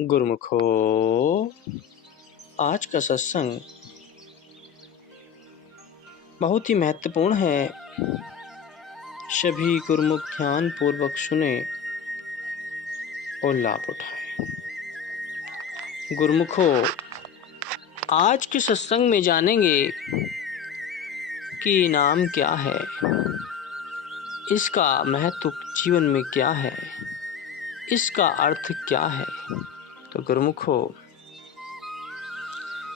गुरुमुखो, आज का सत्संग बहुत ही महत्वपूर्ण है। सभी गुरुमुख ध्यान पूर्वक सुने और लाभ उठाए। गुरुमुखो, आज के सत्संग में जानेंगे कि नाम क्या है, इसका महत्व जीवन में क्या है, इसका अर्थ क्या है। तो गुरुमुखो,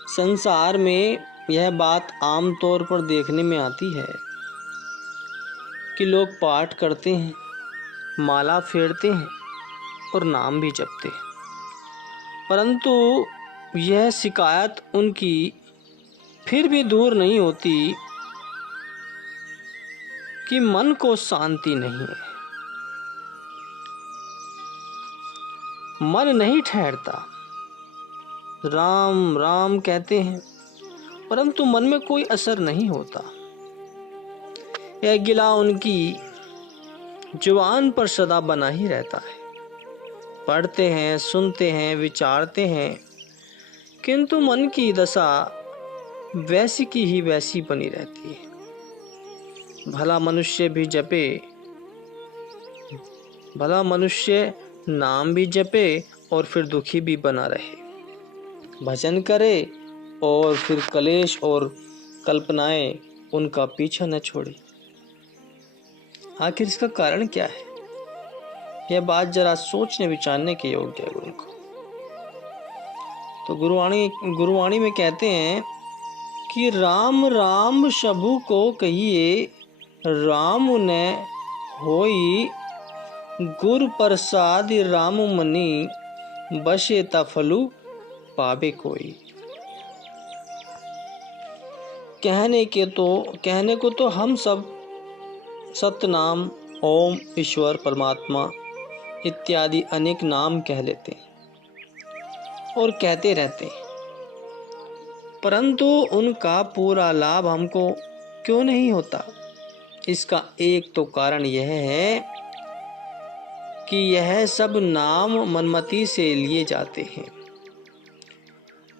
संसार में यह बात आम तौर पर देखने में आती है कि लोग पाठ करते हैं, माला फेरते हैं और नाम भी जपते हैं, परंतु यह शिकायत उनकी फिर भी दूर नहीं होती कि मन को शांति नहीं है, मन नहीं ठहरता। राम राम कहते हैं परंतु मन में कोई असर नहीं होता। यह गिला उनकी जुबान पर सदा बना ही रहता है। पढ़ते हैं, सुनते हैं, विचारते हैं, किंतु मन की दशा वैसी की ही वैसी बनी रहती है। भला मनुष्य भी जपे, भला मनुष्य नाम भी जपे और फिर दुखी भी बना रहे, भजन करे और फिर कलेश और कल्पनाएं उनका पीछा न छोड़े। आखिर इसका कारण क्या है? यह बात जरा सोचने विचारने के योग्य है गुरुमुखो। तो गुरुवाणी में कहते हैं कि राम राम सबु को कहिए, राम ने होई गुर प्रसाद, राम मनी बसे तफलु पावे कोई। कहने को तो हम सब सतनाम, ओम, ईश्वर, परमात्मा इत्यादि अनेक नाम कह लेते और कहते रहते, परंतु उनका पूरा लाभ हमको क्यों नहीं होता? इसका एक तो कारण यह है कि यह सब नाम मनमति से लिए जाते हैं,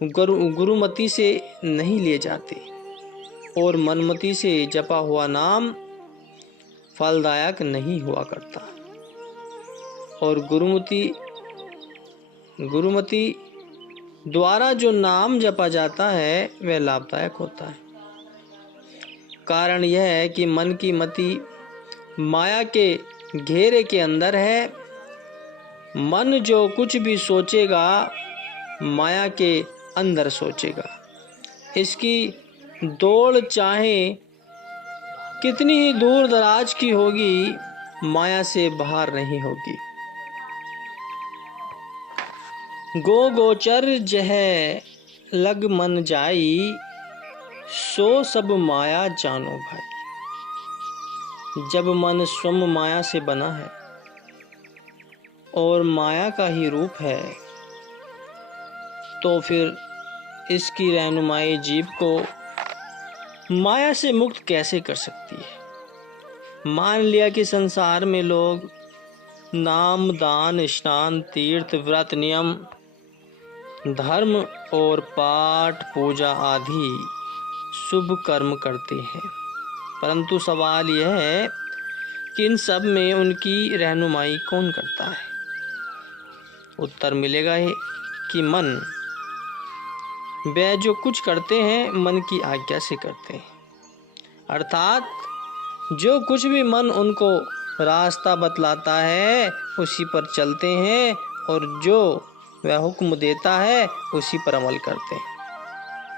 गुरुमति से नहीं लिए जाते, और मनमति से जपा हुआ नाम फलदायक नहीं हुआ करता, और गुरुमति द्वारा जो नाम जपा जाता है वह लाभदायक होता है। कारण यह है कि मन की मति माया के घेरे के अंदर है। मन जो कुछ भी सोचेगा माया के अंदर सोचेगा। इसकी दौड़ चाहे कितनी ही दूर दराज की होगी, माया से बाहर नहीं होगी। गो गोचर जह लग मन जाई, सो सब माया जानो भाई। जब मन स्वयं माया से बना है और माया का ही रूप है, तो फिर इसकी रहनुमाई जीव को माया से मुक्त कैसे कर सकती है? मान लिया कि संसार में लोग नाम, दान, स्नान, तीर्थ, व्रत, नियम, धर्म और पाठ पूजा आदि शुभ कर्म करते हैं, परंतु सवाल यह है कि इन सब में उनकी रहनुमाई कौन करता है? उत्तर मिलेगा कि मन। वे जो कुछ करते हैं मन की आज्ञा से करते हैं, अर्थात जो कुछ भी मन उनको रास्ता बतलाता है उसी पर चलते हैं, और जो वह हुक्म देता है उसी पर अमल करते हैं।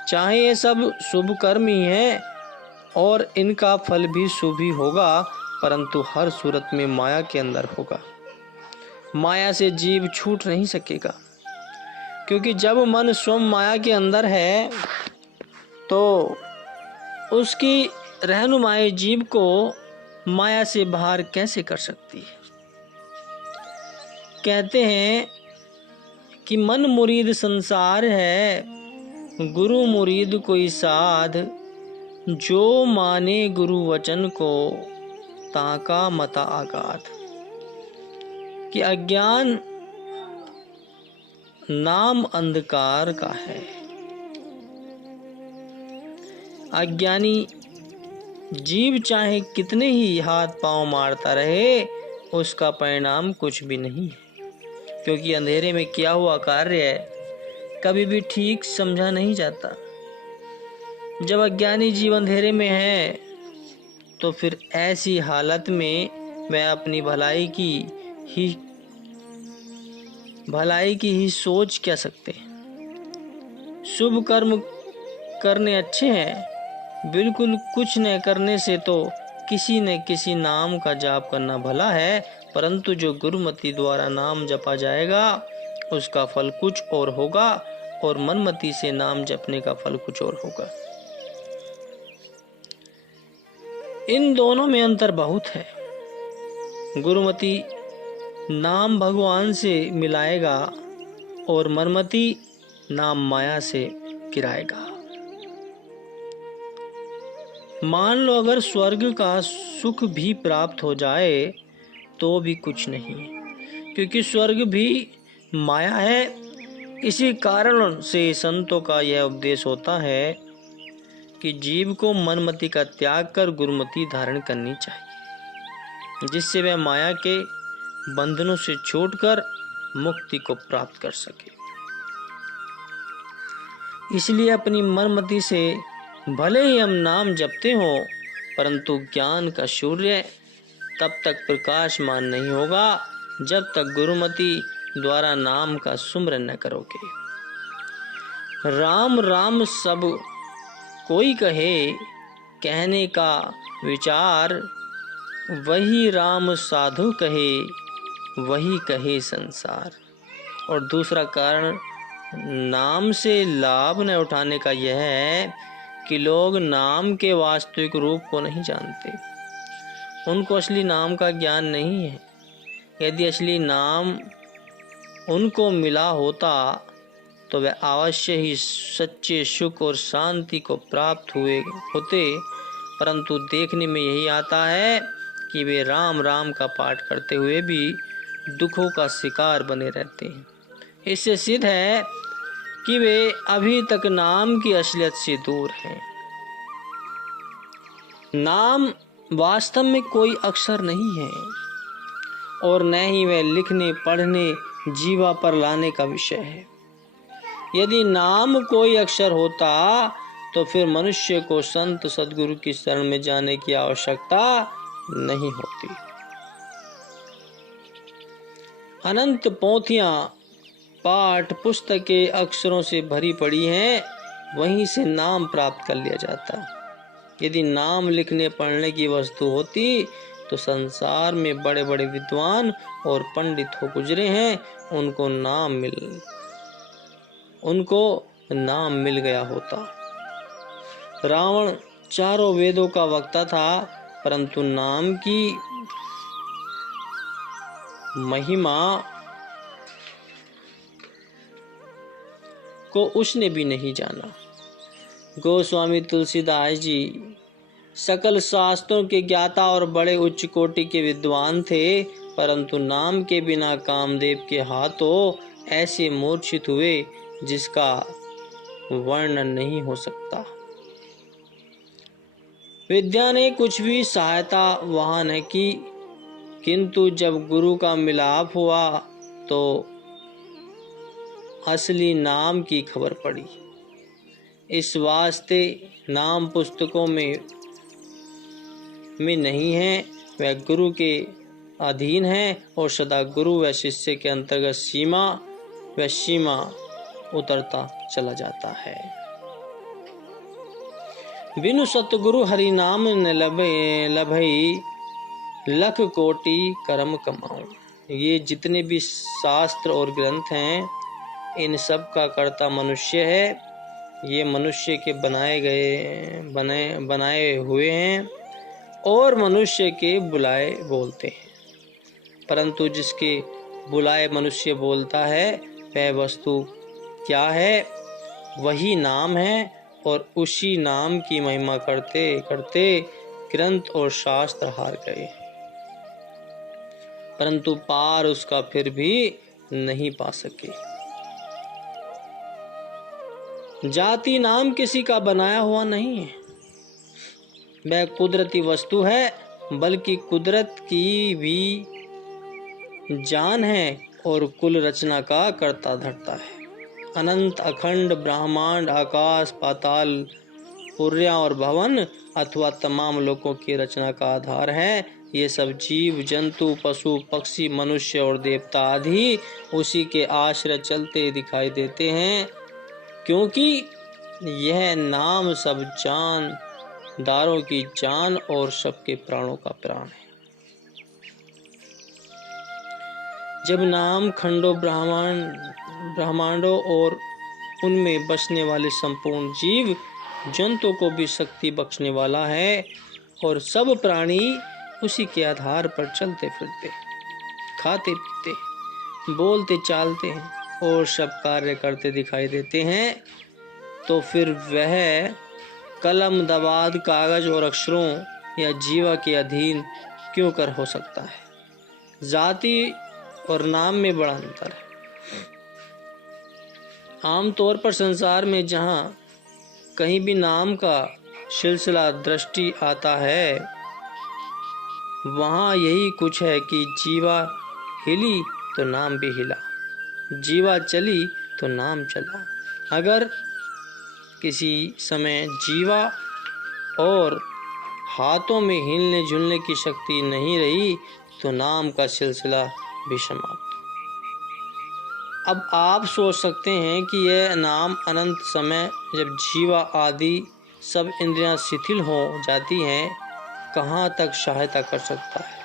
चाहे ये सब शुभ कर्म ही हैं और इनका फल भी शुभ ही होगा, परंतु हर सूरत में माया के अंदर होगा। माया से जीव छूट नहीं सकेगा, क्योंकि जब मन स्वयं माया के अंदर है तो उसकी रहनुमाई जीव को माया से बाहर कैसे कर सकती है? कहते हैं कि मन मुरीद संसार है, गुरु मुरीद कोई साध, जो माने गुरु वचन को ताका मता आगाध। कि अज्ञान नाम अंधकार का है। अज्ञानी जीव चाहे कितने ही हाथ पांव मारता रहे, उसका परिणाम कुछ भी नहीं है, क्योंकि अंधेरे में किया हुआ कार्य कभी भी ठीक समझा नहीं जाता। जब अज्ञानी जीव अंधेरे में है तो फिर ऐसी हालत में वह अपनी भलाई की ही सोच क्या सकते हैं। शुभ कर्म करने अच्छे हैं, बिल्कुल कुछ न करने से तो किसी न किसी नाम का जाप करना भला है, परंतु जो गुरुमति द्वारा नाम जपा जाएगा उसका फल कुछ और होगा और मनमति से नाम जपने का फल कुछ और होगा। इन दोनों में अंतर बहुत है। गुरुमति नाम भगवान से मिलाएगा और मनमति नाम माया से गिराएगा। मान लो अगर स्वर्ग का सुख भी प्राप्त हो जाए तो भी कुछ नहीं, क्योंकि स्वर्ग भी माया है। इसी कारण से संतों का यह उपदेश होता है कि जीव को मनमति का त्याग कर गुरुमति धारण करनी चाहिए, जिससे वह माया के बंधनों से छूटकर मुक्ति को प्राप्त कर सके। इसलिए अपनी मनमति से भले ही हम नाम जपते हो, परंतु ज्ञान का सूर्य तब तक प्रकाशमान नहीं होगा जब तक गुरुमति द्वारा नाम का सुमिरन न करोगे। राम राम सब कोई कहे, कहने का विचार वही राम साधु कहे, वही कहे संसार। और दूसरा कारण नाम से लाभ न उठाने का यह है कि लोग नाम के वास्तविक रूप को नहीं जानते। उनको असली नाम का ज्ञान नहीं है। यदि असली नाम उनको मिला होता तो वे अवश्य ही सच्चे सुख और शांति को प्राप्त हुए होते, परंतु देखने में यही आता है कि वे राम राम का पाठ करते हुए भी दुखों का शिकार बने रहते हैं। इससे सिद्ध है कि वे अभी तक नाम की असलियत से दूर हैं। नाम वास्तव में कोई अक्षर नहीं है और न ही वह लिखने पढ़ने जीवा पर लाने का विषय है। यदि नाम कोई अक्षर होता तो फिर मनुष्य को संत सद्गुरु की शरण में जाने की आवश्यकता नहीं होती। अनंत पोथियां पाठ पुस्तकें अक्षरों से भरी पड़ी हैं, वहीं से नाम प्राप्त कर लिया जाता। यदि नाम लिखने पढ़ने की वस्तु होती तो संसार में बड़े बड़े विद्वान और पंडित हो गुजरे हैं, उनको नाम मिल गया होता। रावण चारों वेदों का वक्ता था, परंतु नाम की महिमा को उसने भी नहीं जाना। गोस्वामी तुलसीदास जी सकल शास्त्रों के ज्ञाता और बड़े उच्च कोटि के विद्वान थे, परंतु नाम के बिना कामदेव के हाथों ऐसे मूर्छित हुए जिसका वर्णन नहीं हो सकता। विद्या ने कुछ भी सहायता वहां न की, किंतु जब गुरु का मिलाप हुआ तो असली नाम की खबर पड़ी। इस वास्ते नाम पुस्तकों में नहीं है, वह गुरु के अधीन है और सदा गुरु व शिष्य के अंतर्गत सीमा उतरता चला जाता है। बिनु सतगुरु हरि नाम न लभई, लख कोटि कर्म कमाऊं। ये जितने भी शास्त्र और ग्रंथ हैं, इन सब का कर्ता मनुष्य है। ये मनुष्य के बनाए हुए हैं और मनुष्य के बुलाए बोलते हैं, परंतु जिसके बुलाए मनुष्य बोलता है वह वस्तु क्या है? वही नाम है और उसी नाम की महिमा करते करते ग्रंथ और शास्त्र हार गए, परंतु पार उसका फिर भी नहीं पा सके। जाति नाम किसी का बनाया हुआ नहीं है, वह कुदरती वस्तु है, बल्कि कुदरत की भी जान है और कुल रचना का कर्ता धर्ता है। अनंत अखंड ब्रह्मांड, आकाश पाताल, पुर्या और भवन अथवा तमाम लोकों की रचना का आधार है। ये सब जीव जंतु पशु पक्षी मनुष्य और देवता आदि उसी के आश्रय चलते दिखाई देते हैं, क्योंकि यह नाम सब जानदारों की जान और सबके प्राणों का प्राण है। जब नाम खंडों ब्रह्मांडों और उनमें बसने वाले संपूर्ण जीव जंतु को भी शक्ति बख्शने वाला है और सब प्राणी उसी के आधार पर चलते फिरते, खाते पीते, बोलते चालते हैं और सब कार्य करते दिखाई देते हैं, तो फिर वह कलम दवात कागज और अक्षरों या जीवा के अधीन क्यों कर हो सकता है। जाति और नाम में बड़ा अंतर है। आमतौर पर संसार में जहाँ कहीं भी नाम का सिलसिला दृष्टि आता है, वहाँ यही कुछ है कि जीवा हिली तो नाम भी हिला, जीवा चली तो नाम चला। अगर किसी समय जीवा और हाथों में हिलने झुलने की शक्ति नहीं रही तो नाम का सिलसिला भी समाप्त। अब आप सोच सकते हैं कि यह नाम अनंत समय जब जीवा आदि सब इंद्रियां शिथिल हो जाती हैं, कहाँ तक सहायता कर सकता है।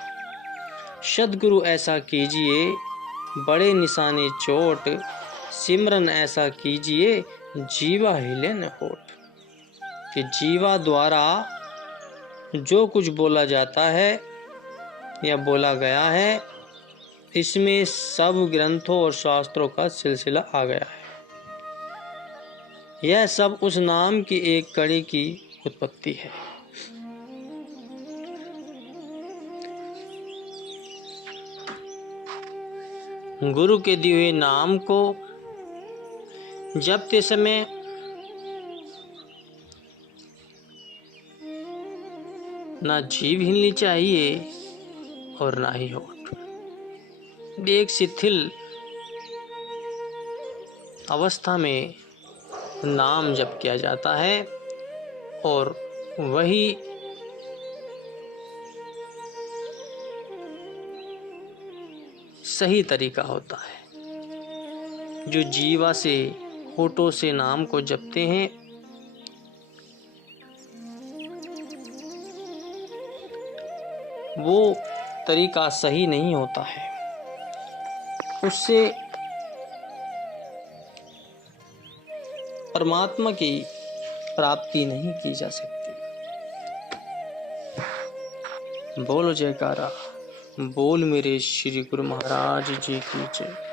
सद्गुरु ऐसा कीजिए, बड़े निशाने चोट, सिमरन ऐसा कीजिए, जीवा हिले न होठ। कि जीवा द्वारा जो कुछ बोला जाता है या बोला गया है, इसमें सब ग्रंथों और शास्त्रों का सिलसिला आ गया है। यह सब उस नाम की एक कड़ी की उत्पत्ति है। गुरु के दिए हुए नाम को जपते समय ना जीभ हिलनी चाहिए और ना ही होठ। एक शिथिल अवस्था में नाम जप किया जाता है और वही सही तरीका होता है। जो जीवा से होठों से नाम को जपते हैं, वो तरीका सही नहीं होता है। उससे परमात्मा की प्राप्ति नहीं की जा सकती। बोलो जयकारा, बोल मेरे श्री गुरु महाराज जी की जय।